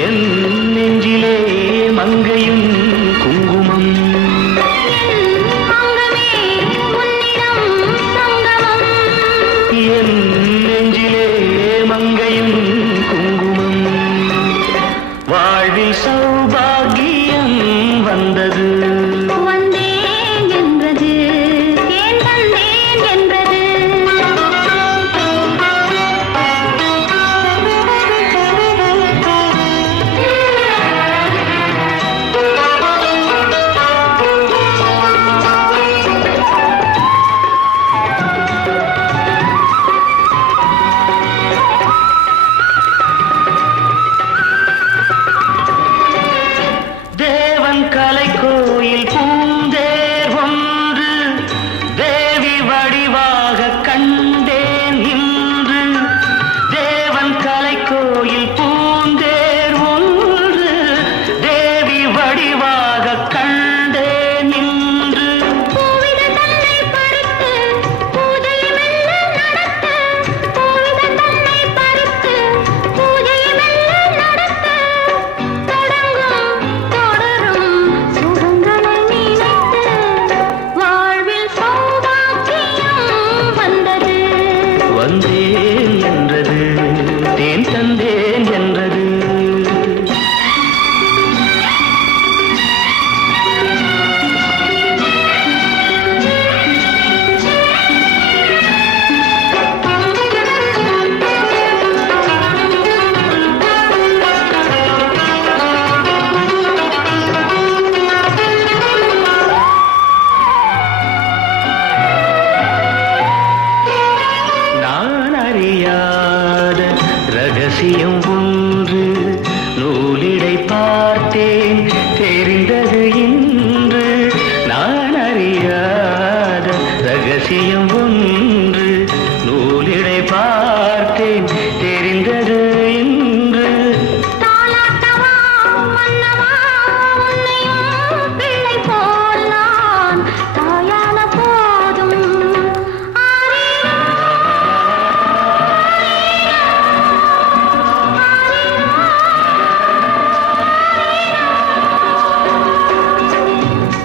என் நெஞ்சிலே மங்கையும் குங்குமம் என் நெஞ்சிலே மங்கையும் குங்குமம் வாழ்வில் சௌபாகியம் வந்தது வந்தேன் என்றது ஏன் வந்தேன் என்றது கலை கோயில் பூந்தேர் ஒன்று தேவி வடிவாக கண்டேன் இன்று தேவன் கலை கோயில் பூந்தேர் ஒன்று தேவி வடிவாக கண்டேன் இன்று பூவித தன்னை பறித்து பூஜையை மெல்ல நடத்த பூவித தன்னை பறித்து பூஜையை மெல்ல நடத்த தொடங்கும் தொடரும் சுகங்களை நினைத்து வாழ்வில் சௌபாக்கியம் வந்தது வந்தேன் என்றது தேன் தந்தேன் என்றது நான் அறியாத ரகசியம் ஒன்று நூலிடை பார்த்தேன் தெரிந்தது இன்று நான் அறியாத ரகசியம் ஒன்று நூலிடை பார்த்தேன் தெரிந்தது இன்று தாலாட்டவா மன்னவா உன்னையும் பிள்ளை போல் நான் தாயான போதும்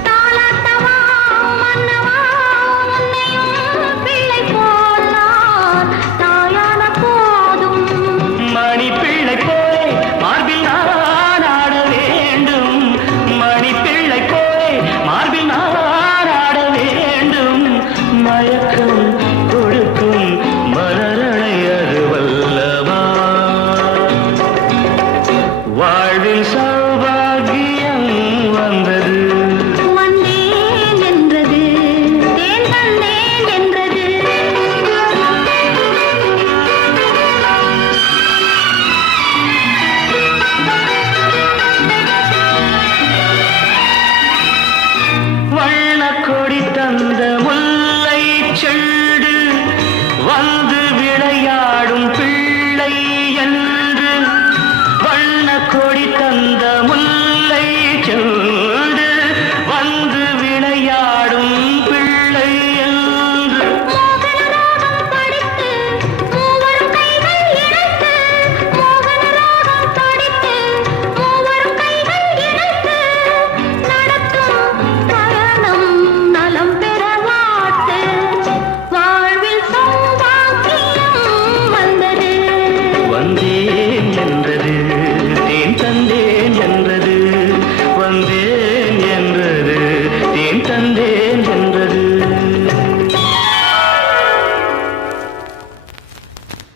தாலாட்டவா மன்னவா உன்னையும் பிள்ளை போல் நான் தாயான போதும் மணி பிள்ளை போலே மார்பில் நான் ஆட வேண்டும் மணி பிள்ளை போலே மார்பில் நான் ஆட வேண்டும் மயக்கம் கொடுக்கும் மலரழை அது வல்லவா வாழ்வில்